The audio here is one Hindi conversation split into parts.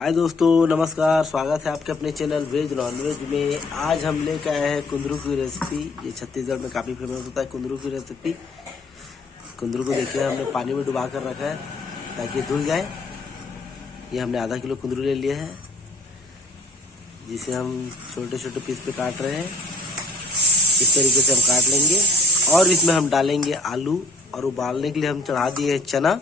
हाय दोस्तों, नमस्कार। स्वागत है आपके अपने चैनल वेज नॉनवेज में। आज हम लेकर आए हैं कुंदरू की रेसिपी। ये छत्तीसगढ़ में काफ़ी फेमस होता है कुंदरू की रेसिपी। कुंदरू को देखिए हमने पानी में डुबा कर रखा है ताकि धुल जाए। ये हमने आधा किलो कुंदरू ले लिया है, जिसे हम छोटे छोटे पीस पे काट रहे हैं। इस तरीके से हम काट लेंगे और इसमें हम डालेंगे आलू, और उबालने के लिए हम चढ़ा दिए हैं चना।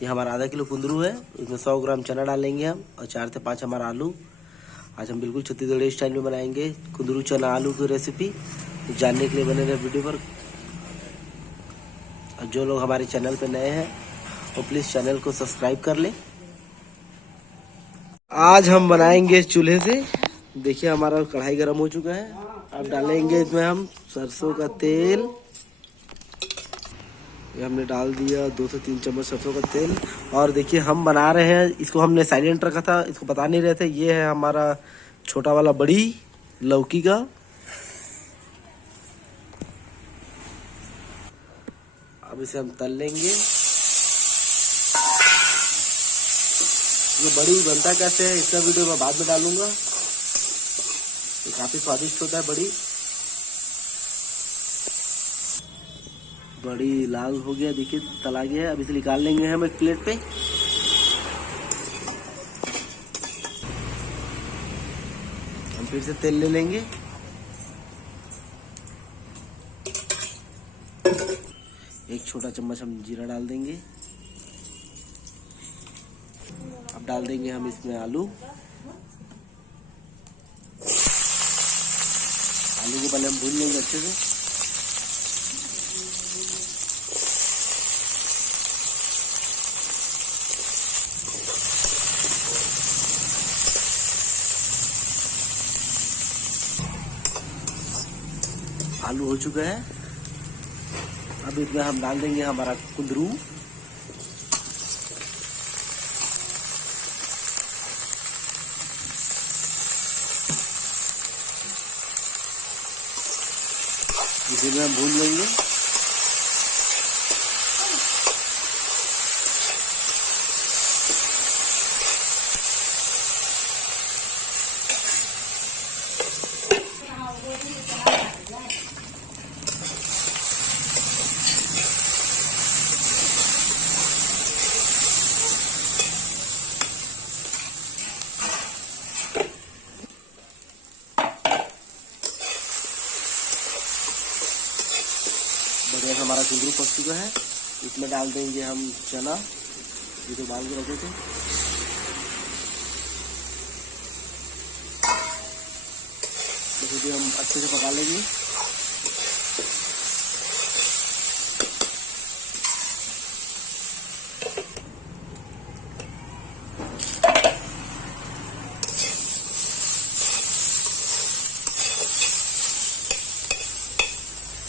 ये हमारा आधा किलो कुंदरू है, इसमें 100 ग्राम चना डालेंगे हम, और 4 से 5 हमारा आलू। आज हम बिल्कुल छत्तीसगढ़ी स्टाइल में बनाएंगे कुंदरू चना आलू की रेसिपी। तो जानने के लिए बने रहे वीडियो पर। और जो लोग हमारे चैनल पर नए हैं वो प्लीज़ चैनल को सब्सक्राइब कर लें। आज हम बनाएंगे चूल्हे से। देखिए हमारा कढ़ाई गर्म हो चुका है। अब डालेंगे इसमें हम सरसों का तेल। ये हमने डाल दिया 2 से 3 चम्मच सरसों का तेल। और देखिए हम बना रहे हैं, इसको हमने साइलेंट रखा था, इसको बता नहीं रहे थे। ये है हमारा छोटा वाला बड़ी लौकी का। अब इसे हम तल लेंगे। ये बड़ी बनता कैसे है इसका वीडियो मैं बाद में डालूंगा। ये काफी स्वादिष्ट होता है बड़ी। बड़ी लाल हो गया, देखिए तला गया है। अब इसे निकाल लेंगे हम एक प्लेट पे। हम फिर से तेल ले लेंगे। एक छोटा चम्मच हम जीरा डाल देंगे। अब डाल देंगे हम इसमें आलू। आलू को पहले हम भून लेंगे अच्छे से। आलू हो चुका है। अब इसमें हम डाल देंगे हमारा कुंदरू। इसे भी हम भून लेंगे। बढ़िया से हमारा कुंदरू पक चुका है। इसमें डाल देंगे हम चना, ये तो उबाल के रखे थे। इसे भी हम अच्छे से पका लेंगे।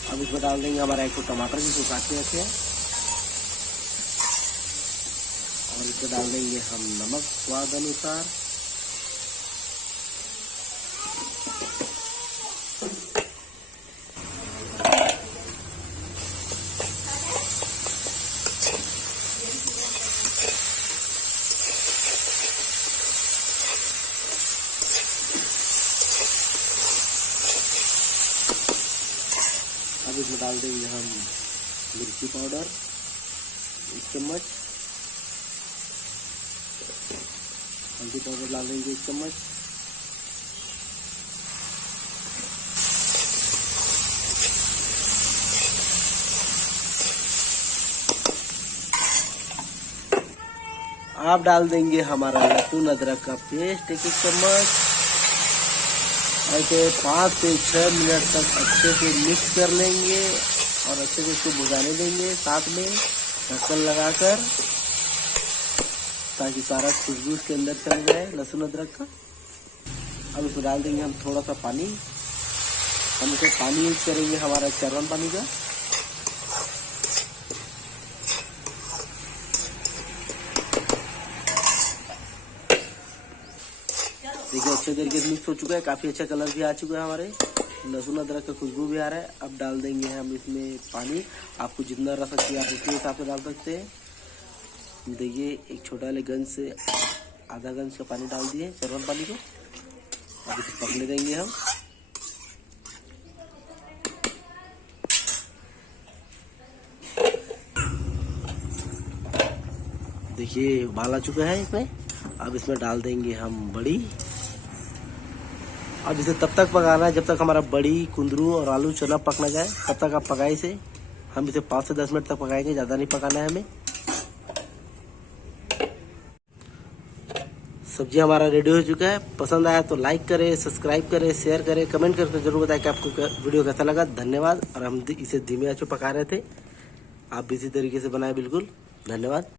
अब इसमें डाल देंगे हमारा 1 टमाटर जिसको काट के रखे हैं, और इसमें डाल देंगे हम नमक स्वाद अनुसार। अब इसमें डाल देंगे हम मिर्ची पाउडर 1 चम्मच, हल्दी पाउडर डाल देंगे 1 चम्मच, आप डाल देंगे हमारा लहसुन अदरक का पेस्ट 1 चम्मच। ऐसे 5 से 6 मिनट तक अच्छे से मिक्स कर लेंगे और अच्छे से इसको भुनाने देंगे साथ में ढक्कन लगाकर, ताकि सारा खुशबू इसके अंदर चल जाए लहसुन अदरक का। अब इसमें डाल देंगे हम थोड़ा सा पानी। हम इसे पानी यूज करेंगे हमारा चरवन पानी का। देखिए अच्छे तरीके से मिक्स हो चुका है, काफी अच्छा कलर भी आ चुका है हमारे। लहसुन अदरक का खुशबू भी आ रहा है। अब डाल देंगे हम इसमें पानी। आपको जितना रस चाहिए आप उसके हिसाब से डाल सकते हैं। देखिए एक छोटा वाले गन से आधा गंज का पानी डाल दिए सर्वन पानी को। अब इसे पकने देंगे हम। देखिए उबाल आ चुका है इसमें। अब इसमें डाल देंगे हम बड़ी। अब इसे तब तक पकाना है जब तक हमारा बड़ी, कुंदरू और आलू चना पक ना जाए, तब तक आप पकाए इसे। हम इसे 5 से 10 मिनट तक पकाएंगे, ज़्यादा नहीं पकाना है हमें। सब्जी हमारा रेडी हो चुका है। पसंद आया तो लाइक करें, सब्सक्राइब करें, शेयर करें, कमेंट करके जरूर बताएं कि आपको वीडियो कैसा लगा। धन्यवाद। और हम इसे धीमी आंच पे पका रहे थे, आप भी इसी तरीके से बनाएं बिल्कुल। धन्यवाद।